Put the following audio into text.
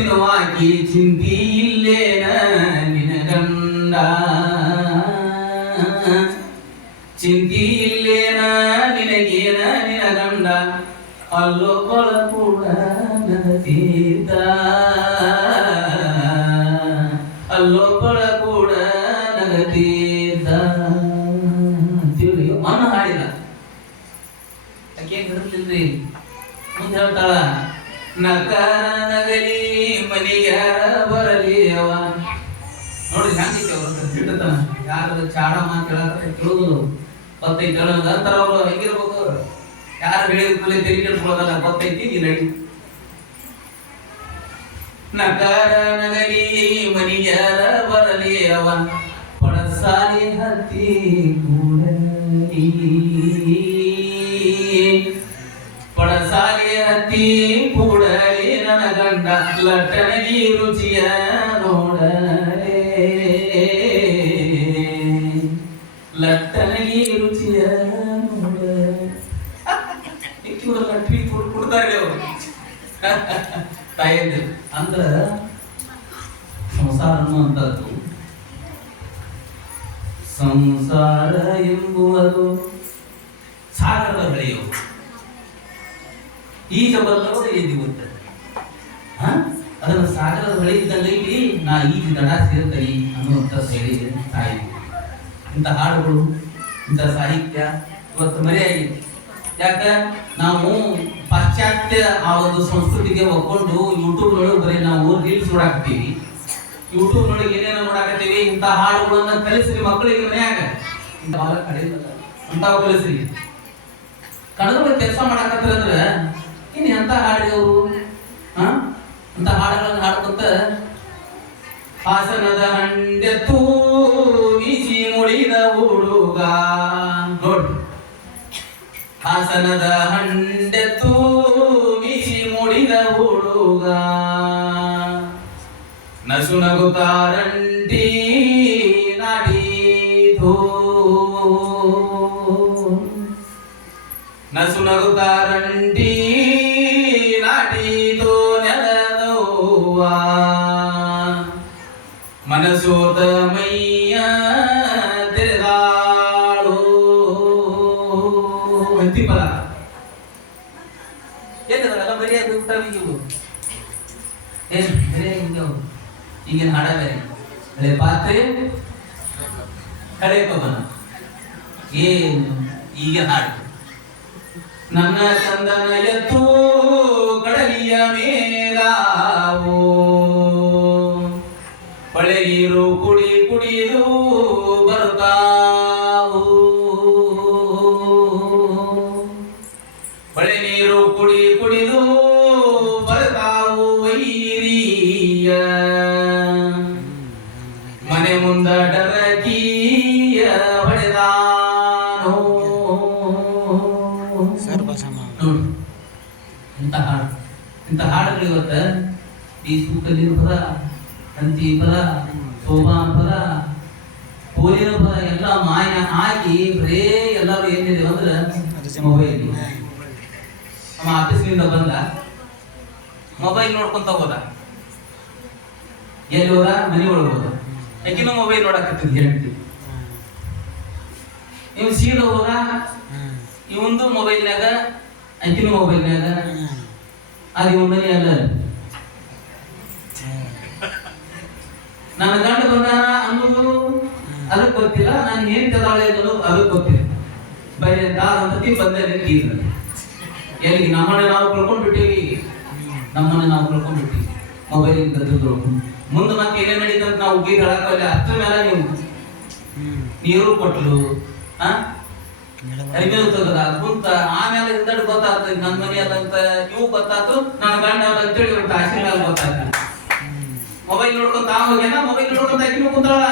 ತಿನ್ನುವಾಕಿ ಚಿಂತಿ ಇಲ್ಲೇನ ನಿನಗಂದ ಚಿಂತಿ ಇಲ್ಲೇನ ನಿನಗೇನ ನಿನಗಂಡ? ಅಲ್ಲೋ ಕೊಳ ಕೂಡ ನಗತೀತ. ಕೊಳ ಕೂಡ ನಗತೀತ. ತಿಳಿಯೋ ಮನ ಹಾಡಿದ ಆಕೆ ಮುಂದೆ ಹೇಳ್ತಾಳ. ನಕಾರ ನಗಲಿ ಮನಿಗ್ಯಾರ ಬರಲಿ ಅವ ನೋಡಿ ಹೆಂಗೈತಿ ಅವ್ರ ಹಿಡ್ತಾನ ಯಾರು ಚಾಡ ಮಾತು ಕೇಳಾಕ ಕೇಳುದು ಗೊತ್ತೈತಿ ಹೇಳೋದು ಅಂತಾರ ಅವ್ರು, ಹೆಂಗಿರ್ಬೇಕು ಯಾರು ಹೇಳಿದ ಕೂಡಲೇ ತೆರಿಗೆ ಕೆಡ್ಸ್ಕೊಳ್ಳೋದಲ್ಲ ಗೊತ್ತೈತಿ ನೀ ನಡಿ ನಕಾರ ನಗಲಿ ಮನಿಗ್ಯಾರ ಬರಲಿ ಅವ ಪಡಸಾಲಿ ಹತ್ತಿ ಕೂಡಲಿ ಲಟ್ಟಣಗಿ ರುಚಿಯ ನೋಡಲೇ ಲಟ್ಟಣಗಿ ರುಚಿಯ ಲಟ್ಟಿ ಕೊಡ್- ಕೊಡ್ತಾರೆ. ಅವರು ತಾಯಂದಿರು ಅಂದ್ರ ಸಂಸಾರ ಅನ್ನುವಂಥದ್ದು ಸಂಸಾರ ಎಂಬುವುದು ಸಾಗರದ ಬೆಳೆಯು ಈಜ ಬಲ್ಲವರು ಎದ್ದು ಅದನ್ನ ಸಾಗರದ ಬಳಿ ಇದ್ದಂಗೆ ನಾ ಈ ದಡ ಸೇರ್ತೇನೆ ಅನ್ನುವಂಥ ಶೈಲಿ ಸಾಹಿತ್ಯ ಇಂಥ ಹಾಡುಗಳು, ಇಂಥ ಸಾಹಿತ್ಯ ಇವತ್ತು ಮರೆಯಾಗಿದೆ. ಯಾಕ? ನಾವು ಪಾಶ್ಚಾತ್ಯ ಆ ಒಂದು ಸಂಸ್ಕೃತಿಗೆ ಒಪ್ಕೊಂಡು ಯೂಟ್ಯೂಬ್ನೊಳಗೆ ಬರೀ ನಾವು ರೀಲ್ಸ್ ನೋಡಾಕ್ತೀವಿ ಯೂಟ್ಯೂಬ್ ಒಳಗೆ ಏನೇನೋ ನೋಡಾಕತ್ತೀವಿ, ಇಂಥ ಹಾಡುಗಳನ್ನು ಕಲಿಸ್ರಿ ಮಕ್ಕಳಿಗೆ ಮನೆಯಾಗ ಇಂಥ ಬಾಲ ಕಲಿಸ್ರಿ. ಕನ್ನಡ ಕೆಲಸ ಮಾಡಾಕತ್ತಿರಂದ್ರೆ, ಇನ್ನು ಎಂಥ ಹಾಡಿದವರು ಹಾ? ಅಂತ ಹಾಡುಗಳನ್ನ ಹಾಡ್ಕೊತ ಹಾಸನದ ಹಂಡೆ ತೂವಿಸಿ ಮುಳಿದ ಹುಡುಗ. ನೋಡ್ರಿ ಹಾಸನದ ಹಂಡೆ ತೂವಿಸಿ ಮುಳಿದ ಹುಡುಗ. ನಸು ನಗುತ್ತಾರಂಟಿ ನಾಡೀತು ನಸು ನಗುತ್ತಾರಂಟಿ ಮನಸೋತ ತಿರುಗಾಳು ಅಂತಿಪದ ಏನಿದಲ್ಲ ಬರೀ ಅದು ಊಟ ಇವು ಏನ್? ಬರೀ ಹಿಂಗೆ ಈಗಿನ ಹಾಡ ಬೇರೆ. ಹಳೆ ಪಾತ್ರೆ, ಹಳೆ ಪವನ. ಏನು? ಈಗ ಹಾಡು. ನನ್ನ ಚಂದನ ಎತ್ತು ಹೊಳೆ ನೀರು ಕುಡಿ ಕುಡಿದು ಬರ್ತಾವು. ಮಳೆ ನೀರು ಕುಡಿ ಕುಡಿದು ಬರ್ತಾವು ವೈರಿಯ. ಮನೆ ಮುಂದ ಡರಕೀಯ ಹೊಡೆದಾನೋ. ಇಂಥ ಹಾಡು, ಇಂಥ ಹಾಡುಗಳು ಈ ಸೂಟಲ್ಲಿ ಪದ ಶೋಭಾನ ಪದ ಪೋಲಿನ ಪದ ಎಲ್ಲ ಮಾಯ ಹಾಕಿ ಬರೇ ಎಲ್ಲರೂ ಏನಿದೆ ಅಂದ್ರೆ ಮೊಬೈಲ್ ನಮ್ಮ ಆಫೀಸ್ನಿಂದ ಬಂದ ಮೊಬೈಲ್ ನೋಡ್ಕೊಂತ ಹೋದ. ಎಲ್ಲಿ ಹೋದ? ಮನೆ ಒಳಗೆ ಹೋದ. ಯಾಕಿನ್ನೂ ಮೊಬೈಲ್ ನೋಡಕತ್ತಿದ್ ಹೇಳ್ತಿ ಇವ್ ಸೀದ ಹೋದ, ಇವಂದು ಮೊಬೈಲ್ನಾಗ ಅಂಕಿನ ಮೊಬೈಲ್ನಾಗ ಅದು ಇವನ್ ಅಲ್ಲ. ನನ್ನ ಗಂಡ ಬಂದಾನ ಅನ್ನೋದು ಅದಕ್ಕೆ ಗೊತ್ತಿಲ್ಲ ನಾನು ಏನ್ ತದಾಳೆ ಅನ್ನೋದು ಅದಕ್ಕೆ ಗೊತ್ತಿಲ್ಲ. ಬರೀ ದಾರಂತತಿ ಬಂದೆ ತೀರ್ನ ಎಲ್ಲಿ ನಮ್ಮನೆ ನಾವು ಕಳ್ಕೊಂಡ್ ಬಿಟ್ಟೀವಿ ನಮ್ಮನ್ನ ನಾವು ಕಳ್ಕೊಂಡ್ ಬಿಟ್ಟೀವಿ ಮೊಬೈಲ್ ತಿಳ್ಕೊಂಡು ಮುಂದೆ ಮತ್ತೆ ಏನೇನ್ ನಡೀತಂತ ನಾವು ಗೀತ ಹೇಳಕ್ಕಲ್ಲ ಅದ್ರ ಮೇಲೆ ನೀವು. ನೀರು ಕೊಟ್ಲು ಹಾ ಕುಂತ ಆಮೇಲೆ ಹಿಂದಡ್ ಗೊತ್ತಾಗ್ತದೆ ನನ್ನ ಮನೆ ಅದಂತ, ಇವು ಗೊತ್ತಾತು, ನನ್ನ ಗಂಡ ಅಂತ ಅಂತೇಳಿ ಗೊತ್ತಾಯ್ತು ಮೇಲೆ ಗೊತ್ತಾಗ್ತದೆ. ಮೊಬೈಲ್ ನೋಡ್ಕೊಂತ ಹೋಗ್ಯಾನ? ಮೊಬೈಲ್ ನೋಡ್ಕೊಂತ ಇನ್ನು ಕುಂತಾಳ